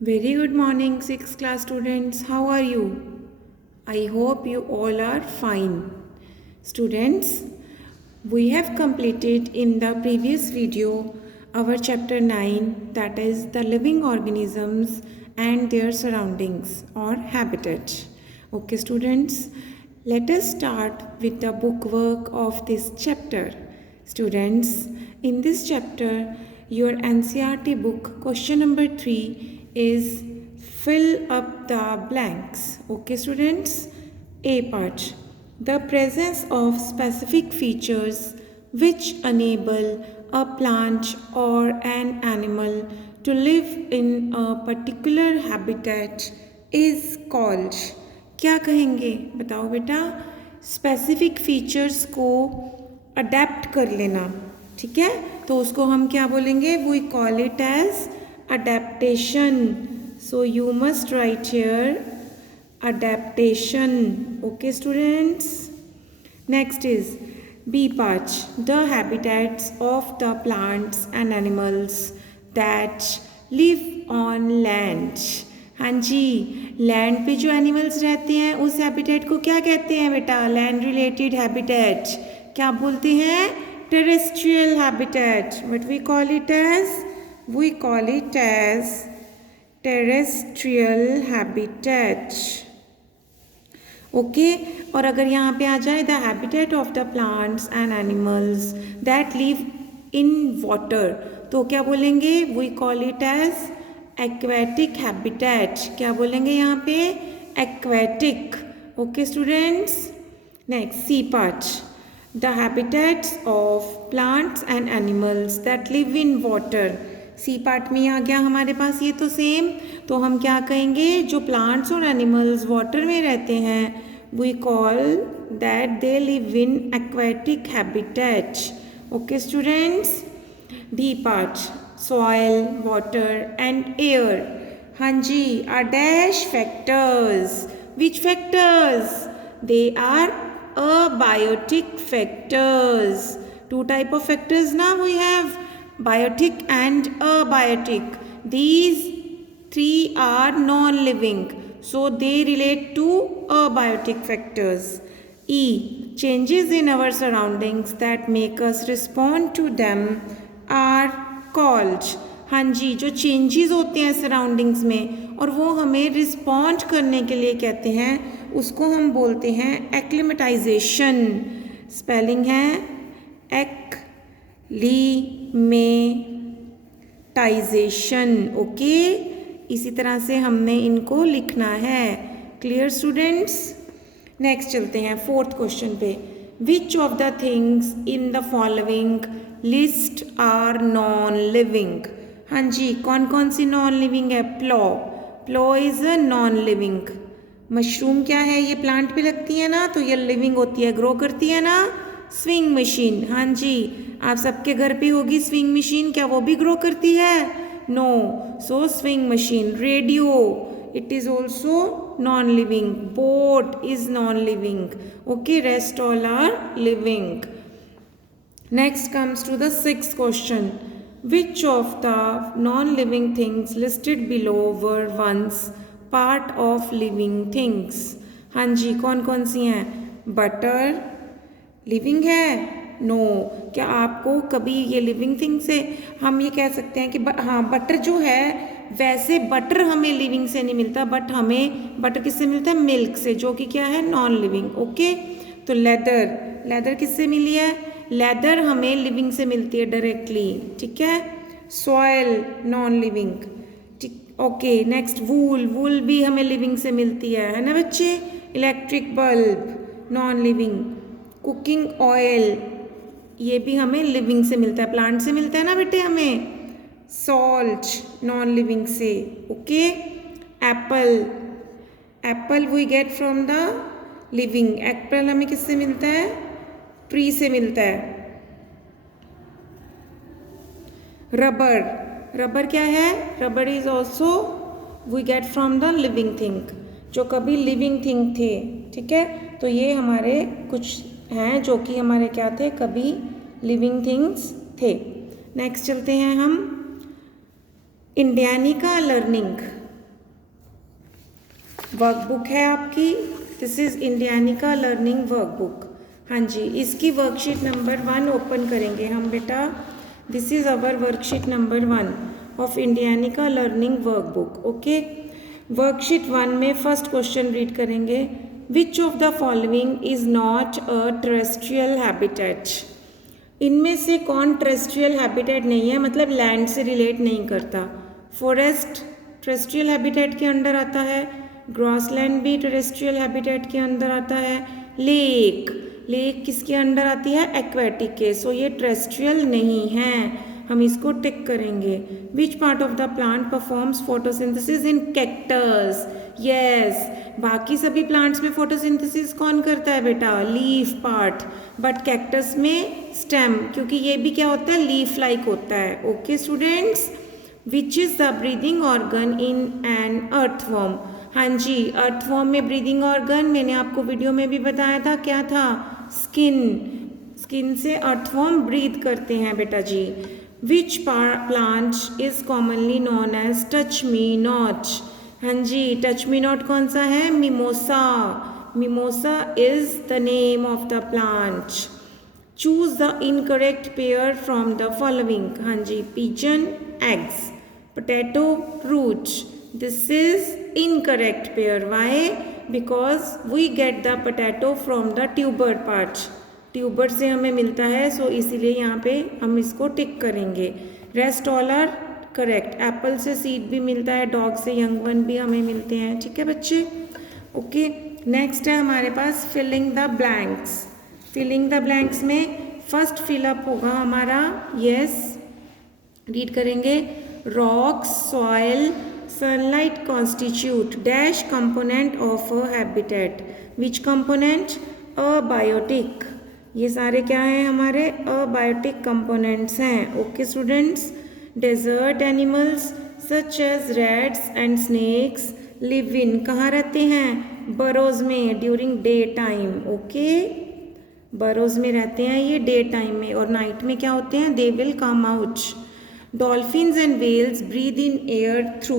Very good morning, 6th class students. How are you? I hope you all are fine. Students, we have completed in the previous video our chapter 9, that is the living organisms and their surroundings or habitat. Okay, students, let us start with the bookwork of this chapter. Students, in this chapter, your NCERT book question number 3 is fill up the blanks. Okay, students? A part. The presence of specific features which enable a plant or an animal to live in a particular habitat is called. क्या कहेंगे बताओ बेटा. Specific features को adapt कर लेना, ठीक है, तो उसको हम क्या बोलेंगे? We call it as adaptation. So you must write here adaptation. Okay, students? Next is B part. The habitats of the plants and animals that live on land. हाँ जी, लैंड पे जो एनिमल्स रहते हैं उस हैबिटेट को क्या कहते हैं बेटा? Land related habitat. क्या बोलते हैं? Terrestrial habitat. But we call it as terrestrial habitat. Okay, और अगर यहाँ पे आ जाए the habitat of the plants and animals that live in water, तो क्या बोलेंगे? We call it as aquatic habitat. क्या बोलेंगे यहाँ पे? Aquatic. Okay students. Next C part. The habitats of plants and animals that live in water. C part में आ गया हमारे पास ये तो सेम. तो हम क्या कहेंगे? जो प्लांट्स और एनिमल्स वाटर में रहते हैं we call that they live in aquatic habitat. Okay students. D part. Soil, water and air. हाँ जी, are dash factors. Which factors? They are abiotic factors. Two type of factors now we have, biotic and abiotic. These three are non-living, so they relate to abiotic factors. E. Changes in our surroundings that make us respond to them are called. हाँ जी, जो changes होते हैं surroundings में और वो हमें respond करने के लिए कहते हैं, उसको हम बोलते हैं एक्लिमेटाइजेशन. स्पेलिंग है एक्लीमेटाइजेशन. ओके, इसी तरह से हमने इनको लिखना है. Clear students? नेक्स्ट चलते हैं फोर्थ क्वेश्चन पे. Which of the things in the following list are non living. हाँ जी, कौन कौन सी नॉन लिविंग है? Plough is a non living. Mushroom क्या है? ये प्लांट पे लगती है ना, तो ये लिविंग होती है, ग्रो करती है ना. Swing machine. हाँ जी, आप सबके घर पे होगी स्विंग मशीन. क्या वो भी ग्रो करती है? No. So swing machine. Radio, it is also non living. Boat is non living. Okay, rest all are living. Next comes to the sixth question. Which of the non-living things listed below were once part of living things? हाँ जी, कौन कौन सी हैं? Butter living है? No. क्या आपको कभी ये लिविंग थिंग से हम ये कह सकते हैं कि हाँ, बटर जो है, वैसे बटर हमें लिविंग से नहीं मिलता, बट हमें बटर किससे मिलता है? मिल्क से, जो कि क्या है? Non living. ओके, तो लेदर किससे मिली है? लेदर हमें लिविंग से मिलती है डायरेक्टली, ठीक है. सॉइल नॉन लिविंग, ठीक. ओके, नेक्स्ट वूल भी हमें लिविंग से मिलती है ना बच्चे. Electric bulb non living. Cooking oil ये भी हमें लिविंग से मिलता है, प्लांट से मिलता है ना बेटे हमें. सॉल्ट नॉन लिविंग से. Okay. Apple we get from the living. Apple हमें किससे मिलता है? ट्री से मिलता है. रबर क्या है? Rubber is also we get from the living thing, जो कभी लिविंग थिंग थे, ठीक है. तो ये हमारे कुछ हैं जो कि हमारे क्या थे? कभी लिविंग थिंग्स थे. नेक्स्ट चलते हैं हम इंडियानिका लर्निंग. वर्कबुक है आपकी, दिस इज़ इंडियानिका लर्निंग वर्कबुक। हाँ जी, इसकी वर्कशीट नंबर 1 ओपन करेंगे हम बेटा। This is our worksheet number 1 of Indianica learning workbook. Okay, worksheet 1 में फर्स्ट क्वेश्चन रीड करेंगे। Which of the following is not a terrestrial habitat? इनमें से कौन टेरेस्ट्रियल हैबिटेट नहीं है, मतलब लैंड से रिलेट नहीं करता? फॉरेस्ट टेरेस्ट्रियल हैबिटेट के अंडर आता है, ग्रासलैंड भी टेरेस्ट्रियल हैबिटेट के अंदर आता है, लेक किसके अंडर आती है? एक्वेटिक के। सो ये टेरेस्ट्रियल नहीं है, हम इसको टिक करेंगे। Which part of the plant performs photosynthesis in cactus? Yes, बाकी सभी प्लांट्स में फोटोसिंथेसिस कौन करता है बेटा? लीफ पार्ट, बट कैक्टस में स्टेम, क्योंकि ये भी क्या होता है? लीफ लाइक होता है। Okay students, which is the breathing organ in an earthworm? हाँ जी, अर्थवॉर्म में ब्रीदिंग ऑर्गन मैंने आपको वीडियो में भी बताया था, क्या था? स्किन से अर्थवॉर्म ब्रीथ करते हैं बेटा जी। Which plant is commonly known as touch me not? हाँ जी, टच मी नॉट कौन सा है? Mimosa. Mimosa is the name of the plant. Choose the incorrect pair from the following. हाँ जी, pigeon eggs, potato root. This is incorrect pair. Why? Because we get the potato from the tuber part. Tuber से हमें मिलता है, सो इसीलिए यहाँ पे हम इसको टिक करेंगे। Rest all are correct. Apple से सीड भी मिलता है, डॉग से यंग वन भी हमें मिलते हैं। ठीक है बच्चे? ओके, नेक्स्ट है हमारे पास filling the blanks. Filling the blanks में फर्स्ट फिलअप होगा हमारा, यस, रीड करेंगे। रॉक्स, सॉइल, sunlight constitute dash component of a habitat. Which component? Abiotic. ये सारे क्या हैं हमारे? abiotic components हैं। Okay students, desert animals such as rats and snakes live in, कहाँ रहते हैं? burrows में, during day time. Okay, burrows में रहते हैं ये डे टाइम में, और नाइट में क्या होते हैं? they will come out. Dolphins and whales breathe in air through.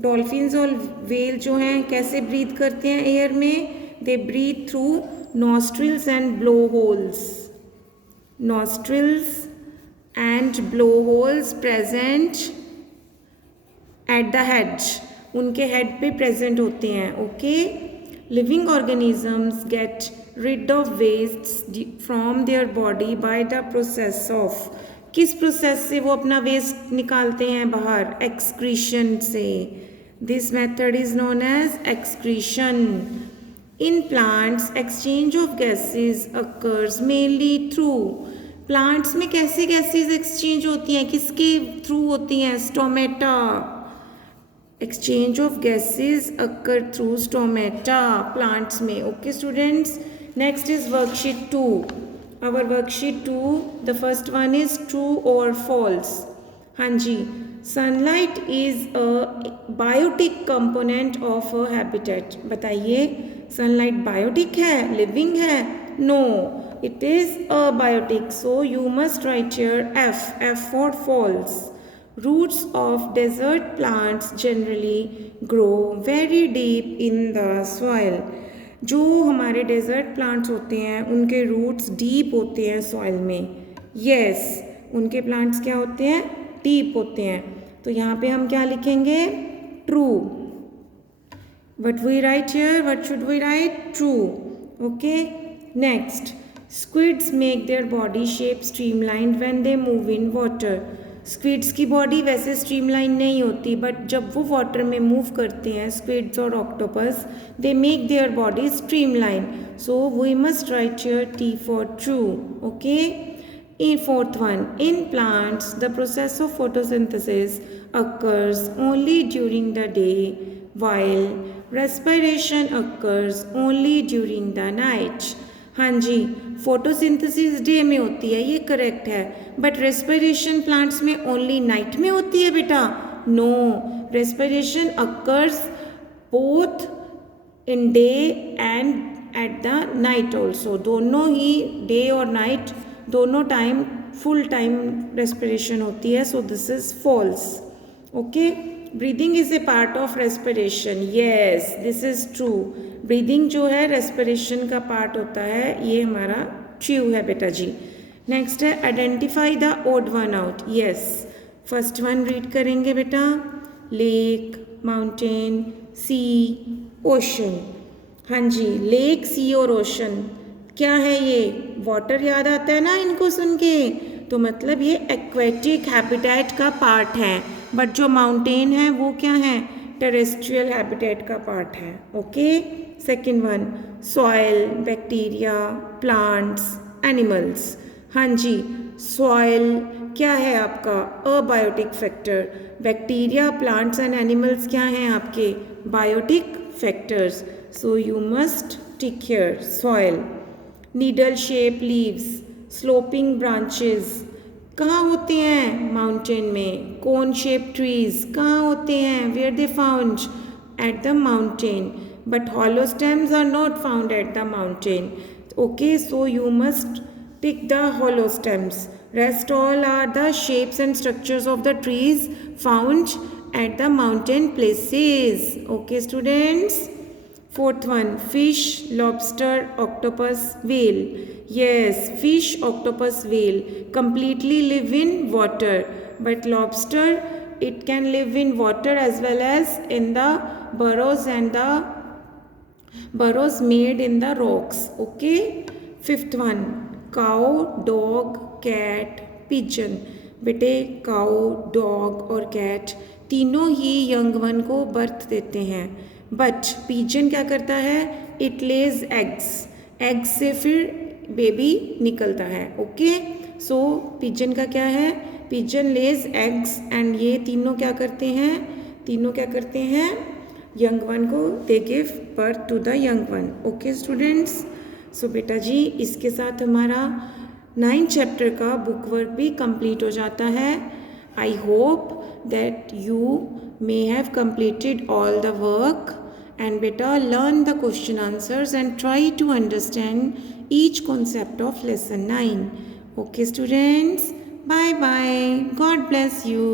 Dolphins और वेल जो हैं कैसे ब्रीद करते हैं एयर में? They breathe through nostrils and blow holes. Nostrils and blow holes present at the head, उनके हेड पे present होते हैं। Okay, living organisms get rid of waste from their body by the process of, किस process से वो अपना waste निकालते हैं बाहर? एक्सक्रीशन से। This method is known as excretion. In plants exchange of gases occurs mainly through, plants में कैसे गैसेज एक्सचेंज होती हैं, किसके थ्रू होती हैं? Stomata. Exchange of gases occur through stomata plants में। Okay students, next is worksheet 2. Our worksheet 2, the first one is true or false. हाँ जी, sunlight is a biotic component of a habitat. बताइए, sunlight biotic है, living है? No, it is abiotic. So you must write here F. F for false. Roots of desert plants generally grow very deep in the soil. जो हमारे desert plants होते हैं उनके roots deep होते हैं soil में। यस, उनके प्लांट्स क्या होते हैं? डीप होते हैं। तो यहाँ पे हम क्या लिखेंगे? True. What we write here? What should we write? True. Okay, next, squids make their body shape streamlined when they move in water. Squids की बॉडी वैसे स्ट्रीमलाइन नहीं होती, बट जब वो वाटर में मूव करते हैं स्क्विड्स और octopus, they make their body streamline. So we must write here T for true. Okay. In fourth one, in plants, the process of photosynthesis occurs only during the day, while respiration occurs only during the night. हाँ जी, photosynthesis day में होती है, ये correct है, but respiration plants में only night में होती है बेटा. No, respiration occurs both in day and at the night also. दोनों ही डे और नाइट दोनों टाइम फुल टाइम रेस्पिरेशन होती है. So this is false. Okay. Breathing is a part of respiration, yes this is true. Breathing जो है respiration का part होता है, ये हमारा ट्रू है बेटा जी। नेक्स्ट है identify the odd one out, yes first one read करेंगे बेटा, लेक, माउंटेन, सी, ओशन। हाँ जी, लेक, सी और ओशन क्या है ये? वाटर याद आता है ना इनको सुन के, तो मतलब ये एक्वेटिक हैबिटेट का पार्ट है। बट जो माउंटेन है वो क्या है? टेरेस्ट्रियल हैबिटेट का पार्ट है। Okay, second one soil, bacteria, plants, animals. हाँ जी, सॉइल क्या है आपका? Abiotic factor. Bacteria, plants and animals क्या हैं आपके? Biotic factors. So you must tick here soil. Needle shape leaves, sloping branches कहाँ होते हैं? माउंटेन में। कोन शेप ट्रीज कहाँ होते हैं? Where they found? At the mountain. But hollow stems are not found at the mountain. Okay, so you must pick the hollow stems. Rest all are the shapes and structures of the trees found at the mountain places. Okay, students. Fourth one, fish, lobster, octopus, whale. Yes, fish, octopus, whale completely live in water. But lobster, it can live in water as well as in the burrows and the burrows made in the rocks. Okay. Fifth one, cow, dog, cat, pigeon. बेटे cow, dog और cat तीनों ही young one को birth देते हैं। But pigeon क्या करता है? It Lay's eggs, eggs से फिर बेबी निकलता है। ओके, सो पिजन का क्या है? पिजन लेज एग्स एंड ये तीनों क्या करते हैं? तीनों क्या करते हैं? यंग वन को they give birth to the young one. Okay students, so बेटा जी इसके साथ हमारा 9th चैप्टर का बुक वर्क भी कंप्लीट हो जाता है। I hope that you may have completed all the work and better learn the question answers and try to understand each concept of lesson 9. Okay students, bye bye, God bless you.